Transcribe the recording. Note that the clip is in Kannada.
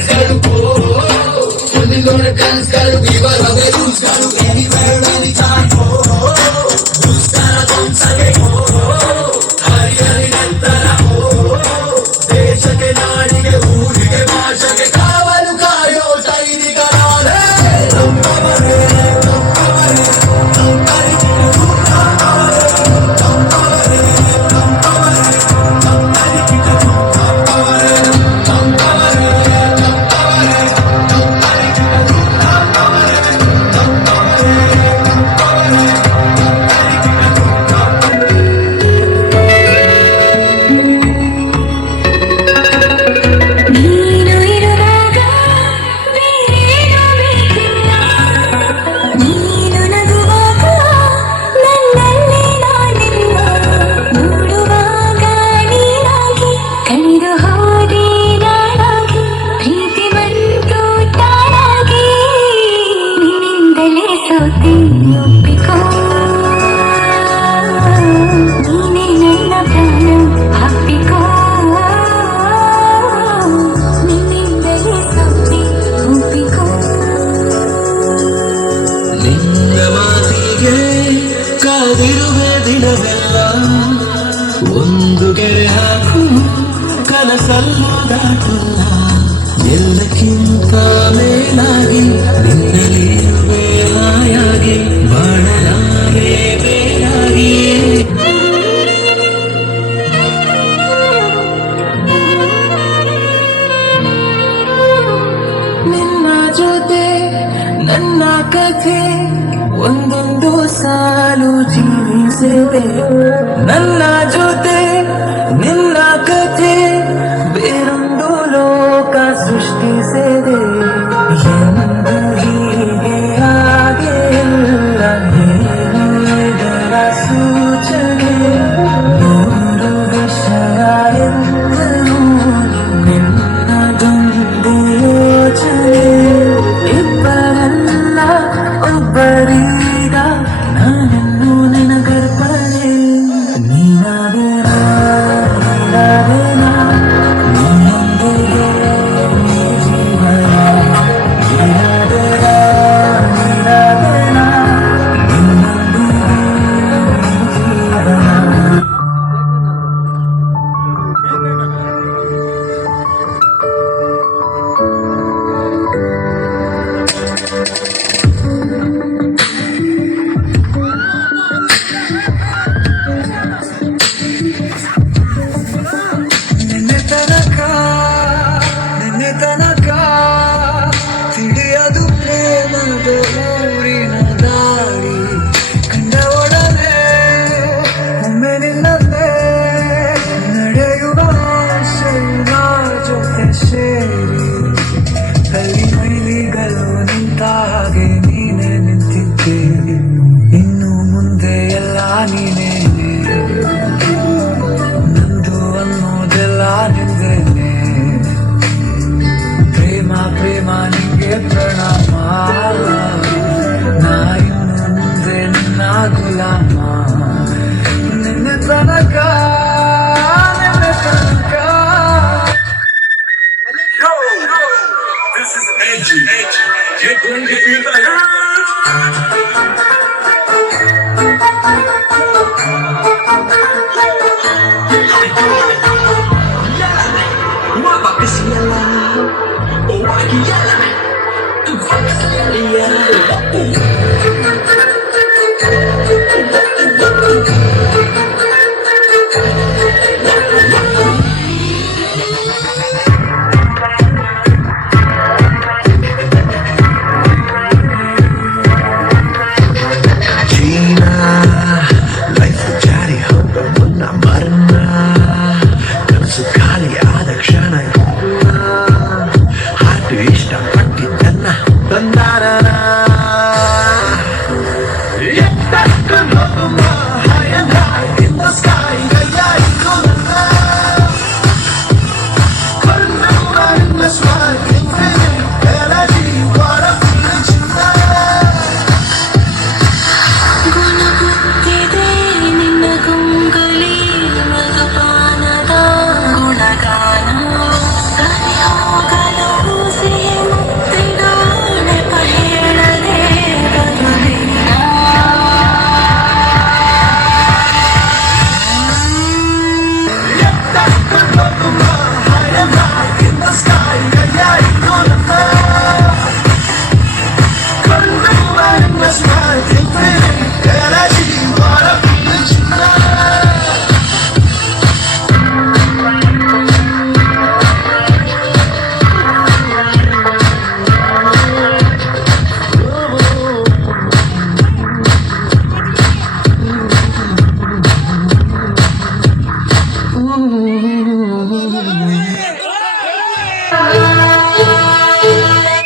కలుపు. కలిసి కలుపు ఇవ్వరు ನಿನಗೆ ಕಾದಿರುವೆ ದಿನವೆಲ್ಲ. ಒಂದು ಗೆರೆ ಹಾಕು, ಕನಸಲ್ಲೂ ಎಲ್ಲಕ್ಕಿಂತ ಮೇಲಾಗಿ ನಿನ್ನಲ್ಲಿ ಬೇಲಾಯಾಗಿ ಬಾಣಲಾಗೆ ನಿನ್ನ ಜೊತೆ ನನ್ನ ಕಥೆ ಒಂದೊಂದು ಸಾಲು ಜೀವಿಸಿದೆ ನನ್ನ ಜೊತೆ Iya.